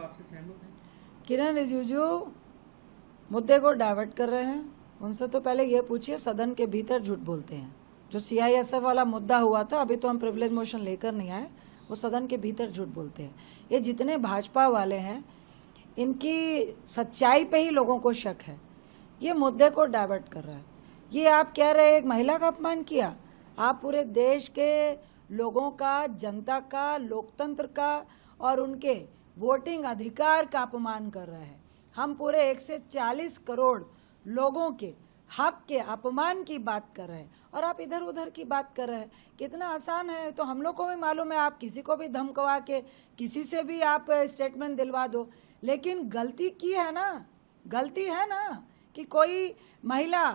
बात से सहमत हैं? किरण रिजिजू मुद्दे को डाइवर्ट कर रहे हैं। उनसे तो पहले ये पूछिए सदन के भीतर झूठ बोलते हैं। जो सीआईएसएफ वाला मुद्दा हुआ था, अभी तो हम प्रिविलेज मोशन लेकर नहीं आए, वो सदन के भीतर झूठ बोलते हैं। ये जितने भाजपा वाले हैं इनकी सच्चाई पे ही लोगों को शक है। ये मुद्दे को डाइवर्ट कर रहा है। ये आप कह रहे हैं एक महिला का अपमान किया, आप पूरे देश के लोगों का, जनता का, लोकतंत्र का और उनके वोटिंग अधिकार का अपमान कर रहे हैं। हम पूरे 140 करोड़ लोगों के हक के अपमान की बात कर रहे हैं और आप इधर उधर की बात कर रहे हैं। कितना आसान है, तो हम लोग को भी मालूम है। आप किसी को भी धमकवा के किसी से भी आप स्टेटमेंट दिलवा दो, लेकिन गलती की है ना, गलती है ना कि कोई महिला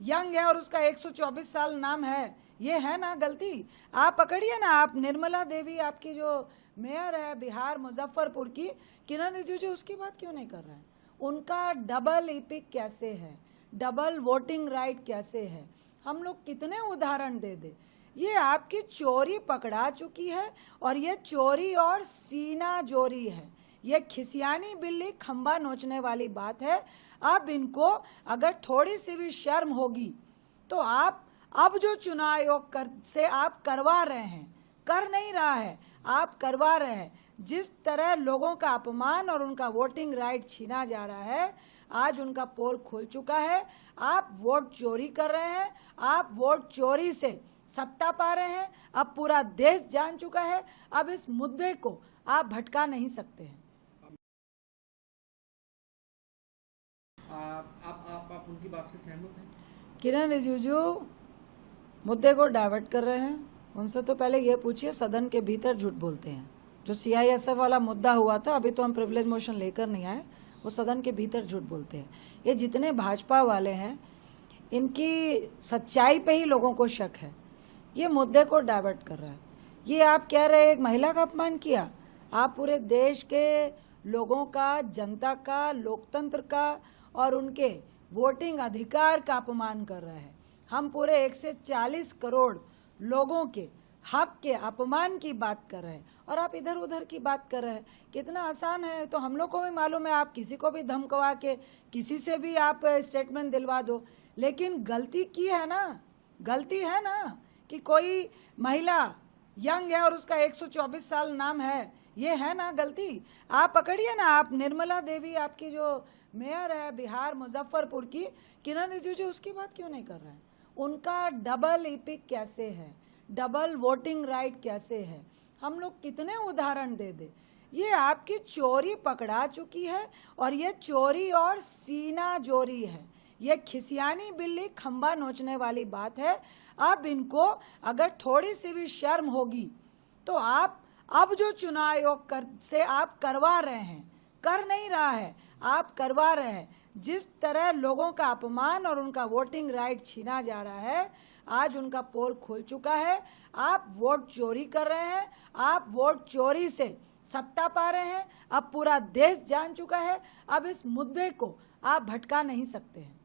यंग है और उसका 124 साल नाम है, ये है ना गलती। आप पकड़िए ना, आप निर्मला देवी, आपकी जो मेयर है बिहार मुजफ्फरपुर की, किरण रिजिजू, उसकी बात क्यों नहीं कर रहे हैं? उनका डबल इपिक कैसे है, डबल वोटिंग राइट कैसे है? हम लोग कितने उदाहरण दे दे। ये आपकी चोरी पकड़ा चुकी है और ये चोरी और सीना जोरी है। ये खिसियानी बिल्ली खंबा नोचने वाली बात है। अब इनको अगर थोड़ी सी भी शर्म होगी तो आप अब जो चुनाव आयोग से आप करवा रहे हैं, कर नहीं रहा है, आप करवा रहे हैं। जिस तरह लोगों का अपमान और उनका वोटिंग राइट छीना जा रहा है, आज उनका पोल खुल चुका है। आप वोट चोरी कर रहे हैं, आप वोट चोरी से सत्ता पा रहे हैं। अब पूरा देश जान चुका है। अब इस मुद्दे को आप भटका नहीं सकते हैं। आप उनकी बात से सहमत हैं? किरण रिजिजू मुद्दे को डाइवर्ट कर रहे हैं। उनसे तो पहले ये पूछिए सदन के भीतर झूठ बोलते हैं। जो सीआईएसएफ वाला मुद्दा हुआ था, अभी तो हम प्रिविलेज मोशन लेकर नहीं आए, वो सदन के भीतर झूठ बोलते हैं। ये जितने भाजपा वाले हैं इनकी सच्चाई पे ही लोगों को शक है। ये मुद्दे को डाइवर्ट कर रहा है। ये आप कह रहे हैं एक महिला का अपमान किया, आप पूरे देश के लोगों का, जनता का, लोकतंत्र का और उनके वोटिंग अधिकार का अपमान कर रहे हैं। हम पूरे 140 करोड़ लोगों के हक के अपमान की बात कर रहे हैं और आप इधर उधर की बात कर रहे हैं। कितना आसान है, तो हम लोग को भी मालूम है। आप किसी को भी धमकवा के किसी से भी आप स्टेटमेंट दिलवा दो, लेकिन गलती की है ना, गलती है ना कि कोई महिला यंग है और उसका 124 साल नाम है, ये है ना गलती। आप पकड़िए ना, आप निर्मला देवी, आपकी जो मेयर है बिहार मुजफ्फरपुर की, किरण रिजिजू, उसकी बात क्यों नहीं कर रहे हैं? उनका डबल इपिक कैसे है, डबल वोटिंग राइट कैसे है? हम लोग कितने उदाहरण दे दे। ये आपकी चोरी पकड़ा चुकी है और ये चोरी और सीना जोरी है। ये खिसियानी बिल्ली खंबा नोचने वाली बात है। अब इनको अगर थोड़ी सी भी शर्म होगी तो आप अब जो चुनाव आयोग से आप करवा रहे हैं, कर नहीं रहा है, आप करवा रहे हैं। जिस तरह लोगों का अपमान और उनका वोटिंग राइट छीना जा रहा है, आज उनका पोल खुल चुका है। आप वोट चोरी कर रहे हैं, आप वोट चोरी से सत्ता पा रहे हैं। अब पूरा देश जान चुका है। अब इस मुद्दे को आप भटका नहीं सकते हैं।